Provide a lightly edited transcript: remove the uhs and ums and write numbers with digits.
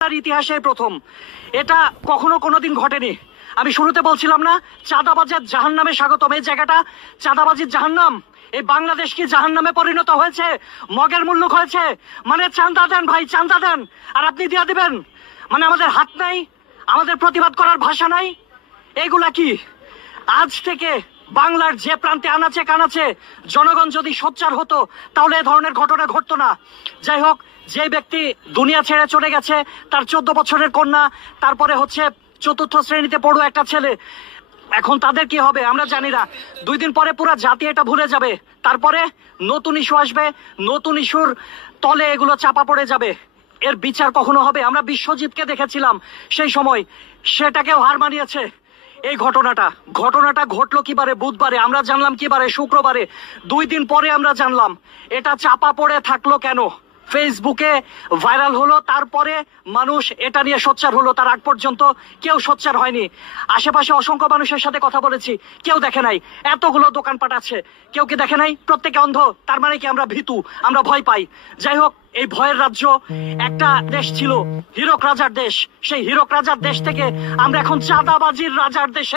ইতিহাসে প্রথম। এটা কখনো কোনোদিন ঘটেনি। আমি শুরুতে বলছিলাম না, চাঁদাবাজের জাহান্নামে স্বাগতম। এই জায়গাটা চাঁদাবাজির জাহান্নাম। এই বাংলাদেশ কি জাহান্নামে পরিণত হয়েছে, মগের মুল্লুক হয়েছে? মানে চাঁদা দেন ভাই, চাঁদা দেন, আর আপনি দিয়ে দিবেন। মানে আমাদের হাত নাই, আমাদের প্রতিবাদ করার ভাষা নাই। এগুলা কি? আজ থেকে বাংলার যে প্রান্তে আনাচে কানাচে জনগণ যদি সোচ্চার হতো, তাহলে এ ধরনের ঘটনা ঘটতো না। যাই হোক, যে ব্যক্তি দুনিয়া ছেড়ে চলে গেছে, তার 14 বছরের কন্যা, তারপরে হচ্ছে 4র্থ শ্রেণীতে পড়ো একটা ছেলে, এখন তাদের কি হবে আমরা জানি না। 2 দিন পরে পুরো জাতি এটা ভুলে যাবে। তারপরে নতুন ইস্যু আসবে, নতুন ইস্যুর তলে এগুলো চাপা পড়ে যাবে। এর বিচার কখনো হবে? আমরা বিশ্বজিৎকে দেখেছিলাম সেই সময়, সেটাকেও হার মানিয়েছে। এই ঘটনাটা ঘটলো কিবারে? বুধবারে। আমরা জানলাম কিবারে? শুক্রবারে। 2 দিন পরে আমরা জানলাম। এটা চাপা পড়ে থাকলো কেন? ফেসবুকে ভাইরাল হলো, তারপরে মানুষ এটা নিয়ে সোচ্চার হলো। তার আগ পর্যন্ত কেউ সোচ্চার হয়নি। আশেপাশে অসংখ্য মানুষের সাথে কথা বলেছি, কেউ দেখে নাই। এতগুলো দোকানপাট আছে, কেউ কি দেখে নাই? প্রত্যেকে অন্ধ। তার মানে কি আমরা ভীতু, আমরা ভয় পাই? যাই হোক, এই ভয়ের রাজ্য একটা দেশ ছিল, হীরক রাজার দেশ। সেই হীরক রাজার দেশ থেকে আমরা এখন চাঁদাবাজির রাজার দেশে